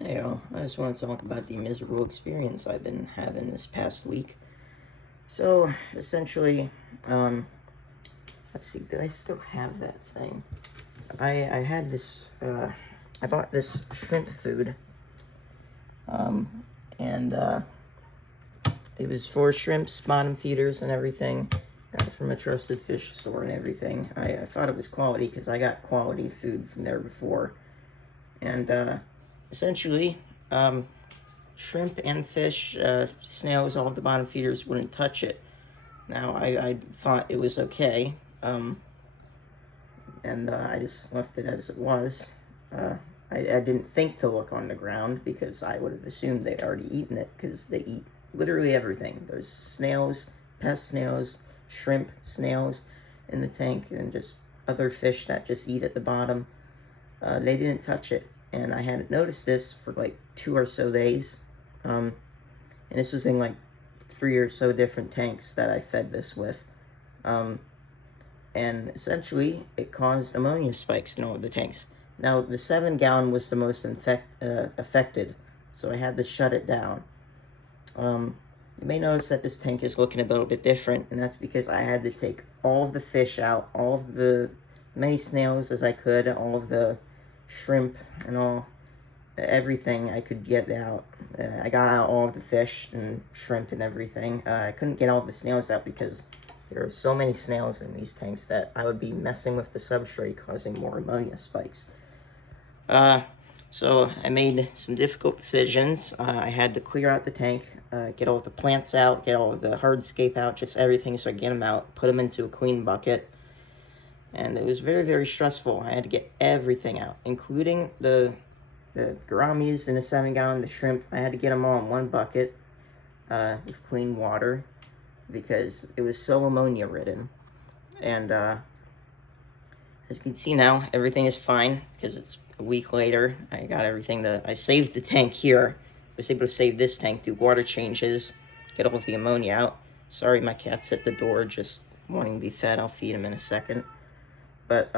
Hey, all. I just want to talk about the miserable experience I've been having this past week. So, essentially, let's see, do I still have that thing? I had this, I bought this shrimp food, and it was for shrimps, bottom feeders, and everything. Got it from a trusted fish store and everything. I thought it was quality because I got quality food from there before. And, essentially, shrimp and fish, snails, all of the bottom feeders wouldn't touch it. Now, I thought it was okay, and I just left it as it was. I didn't think to look on the ground because I would have assumed they'd already eaten it because they eat literally everything. There's snails, pest snails, shrimp, snails in the tank, and just other fish that just eat at the bottom. They didn't touch it, and I hadn't noticed this for like 2 or so days. And this was in like 3 or so different tanks that I fed this with. Um, and essentially, it caused ammonia spikes in all of the tanks. Now, the 7 gallon was the most affected, so I had to shut it down. You may notice that this tank is looking a little bit different, and that's because I had to take all of the fish out, all of the many snails as I could, all of the shrimp and all, everything I could get out. I got out all of the fish and shrimp and everything. I couldn't get all the snails out because there are so many snails in these tanks that I would be messing with the substrate, causing more ammonia spikes. So I made some difficult decisions. I had to clear out the tank, get all the plants out, get all of the hardscape out, just everything so I get them out, put them into a clean bucket. And it was very, very stressful. I had to get everything out, including the gouramis in a 7 gallon, the shrimp. I had to get them all in one bucket with clean water because it was so ammonia ridden. And as you can see now, everything is fine because it's a week later. I got everything I saved the tank here. I was able to save this tank, do water changes, get all of the ammonia out. Sorry, my cat's at the door just wanting to be fed. I'll feed him in a second. But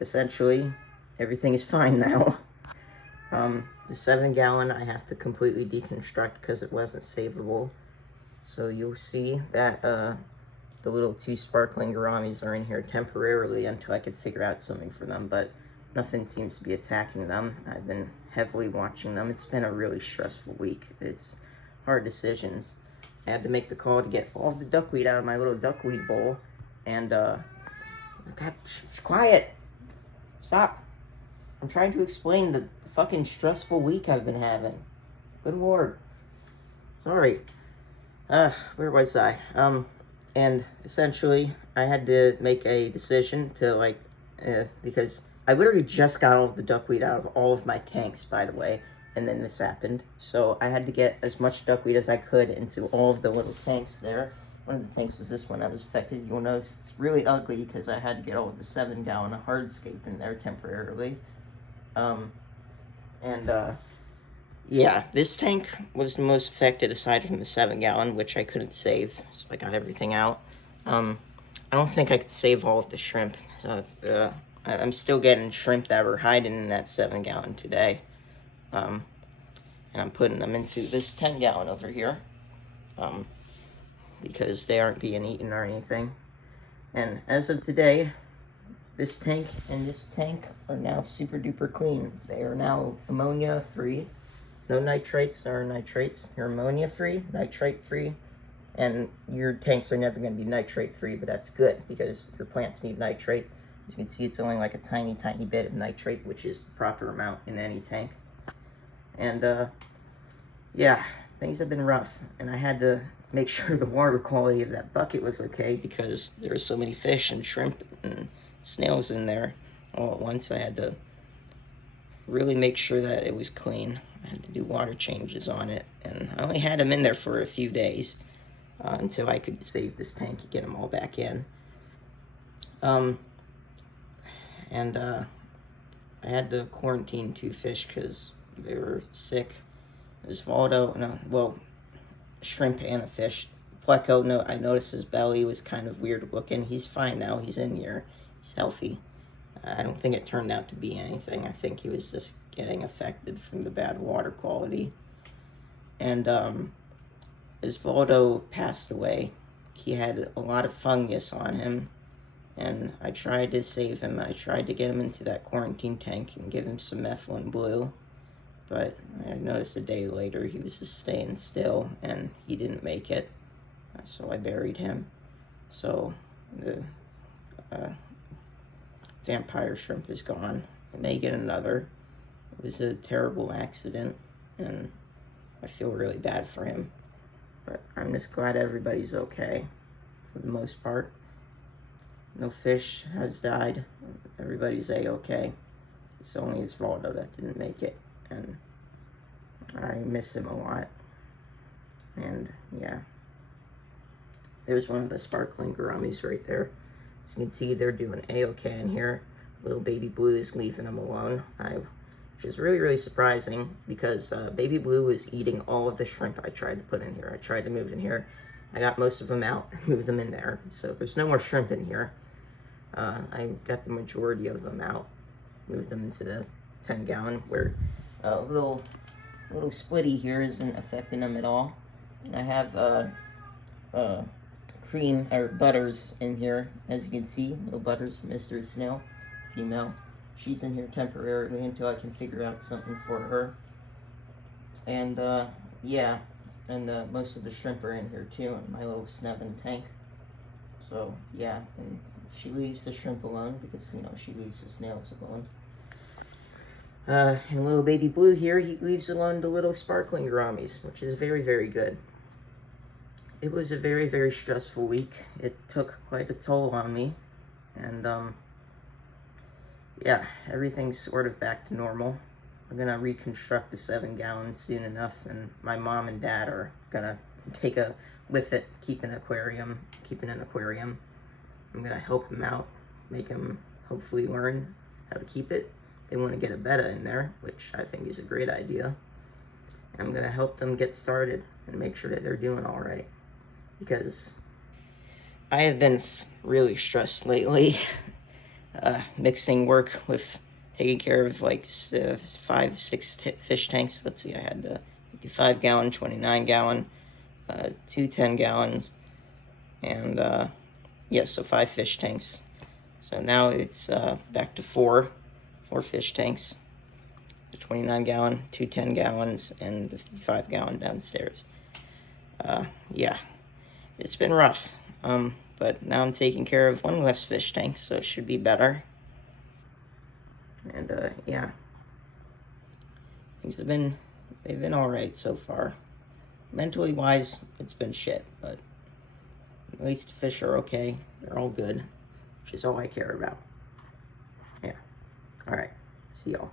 essentially, everything is fine now. The 7 gallon I have to completely deconstruct because it wasn't savable. So you'll see that the little 2 sparkling gouramis are in here temporarily until I could figure out something for them, but nothing seems to be attacking them. I've been heavily watching them. It's been a really stressful week. It's hard decisions. I had to make the call to get all of the duckweed out of my little duckweed bowl, and God, quiet. Stop. I'm trying to explain the fucking stressful week I've been having. Good lord. Sorry. Where was I? And essentially, I had to make a decision to, because I literally just got all of the duckweed out of all of my tanks, by the way, and then this happened. So I had to get as much duckweed as I could into all of the little tanks there. One of the tanks was this one that was affected. You'll notice it's really ugly because I had to get all of the 7 gallon hardscape in there temporarily. Yeah, this tank was the most affected aside from the 7 gallon, which I couldn't save, so I got everything out. I don't think I could save all of the shrimp. I'm still getting shrimp that were hiding in that 7 gallon today. And I'm putting them into this 10 gallon over here. Because they aren't being eaten or anything. And as of today, this tank and this tank are now super duper clean. They are now ammonia free. No nitrates or nitrates. You're ammonia free, nitrate free, and your tanks are never going to be nitrate free, but that's good because your plants need nitrate. As you can see, it's only like a tiny, tiny bit of nitrate, which is the proper amount in any tank. And yeah, things have been rough, and I had to make sure the water quality of that bucket was okay because there were so many fish and shrimp and snails in there all at once. I had to really make sure that it was clean. I had to do water changes on it, and I only had them in there for a few days until I could save this tank and get them all back in. And I had to quarantine 2 fish because they were sick. It was Valdo, no, well, shrimp and a fish. Pleco, no, I noticed his belly was kind of weird looking. He's fine now. He's in here. He's healthy. I don't think it turned out to be anything. I think he was just getting affected from the bad water quality. And as Voldo passed away, he had a lot of fungus on him, and I tried to save him. I tried to get him into that quarantine tank and give him some methylene blue, but I noticed a day later he was just staying still, and he didn't make it, so I buried him. So the vampire shrimp is gone. I may get another. It was a terrible accident, and I feel really bad for him. But I'm just glad everybody's okay, for the most part. No fish has died. Everybody's A-okay. It's only Osvaldo that didn't make it, and I miss him a lot. And yeah, there's one of the sparkling gouramis right there. As you can see, they're doing A-okay in here. Little Baby Blue is leaving them alone, which is really, really surprising, because Baby Blue was eating all of the shrimp I tried to put in here. I tried to move in here. I got most of them out and moved them in there. So there's no more shrimp in here. I got the majority of them out, moved them into the 10-gallon, where little splitty here isn't affecting them at all. And I have cream or butters in here, as you can see. Little Butters, Mr. Snail, female. She's in here temporarily until I can figure out something for her. And yeah, and most of the shrimp are in here too, in my little Sneven tank. So yeah, and she leaves the shrimp alone because, you know, she leaves the snails alone. And little Baby Blue here, he leaves alone the little sparkling gouramis, which is very, very good. It was a very, very stressful week. It took quite a toll on me, and yeah, everything's sort of back to normal. I'm gonna reconstruct the 7 gallons soon enough, and my mom and dad are gonna take a with it, keep an aquarium. I'm gonna help him out, make him hopefully learn how to keep it. They want to get a betta in there, which I think is a great idea. I'm gonna help them get started and make sure that they're doing all right, because I have been really stressed lately. Mixing work with taking care of like 5-6 fish tanks. Let's see, I had the 55-gallon, 29-gallon, 2 10-gallons, and yeah, so 5 fish tanks. So now it's back to 4 fish tanks, the 29-gallon, 2 10-gallons, and the 55-gallon downstairs. Yeah, it's been rough. But now I'm taking care of 1 less fish tank, so it should be better. And yeah, things they've been all right so far. Mentally wise, it's been shit, but at least the fish are okay. They're all good, which is all I care about. Yeah. All right. See y'all.